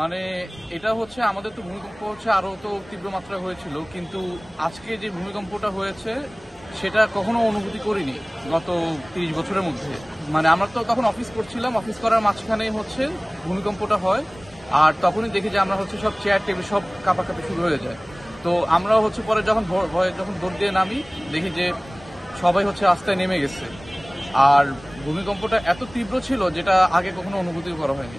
মানে এটা হচ্ছে আমাদের তো ভূমিকম্প হচ্ছে আরো তো তীব্র মাত্রায় হয়েছিল, কিন্তু আজকে যে ভূমিকম্পটা হয়েছে সেটা কখনো অনুভূতি করিনি গত 30 বছরের মধ্যে। মানে আমরা তো তখন অফিস করছিলাম, অফিস করার মাঝখানেই হচ্ছে ভূমিকম্পটা হয়, আর তখনই দেখি যে আমরা হচ্ছে সব চেয়ার টেবিল সব কাঁপাকাঁপি শুরু হয়ে যায়। তো আমরা হচ্ছে পরে যখন ভয়ে যখন দৌড় দিয়ে নামি, দেখি যে সবাই হচ্ছে রাস্তায় নেমে গেছে। আর ভূমিকম্পটা এত তীব্র ছিল যেটা আগে কখনো অনুভূতি করা হয়নি।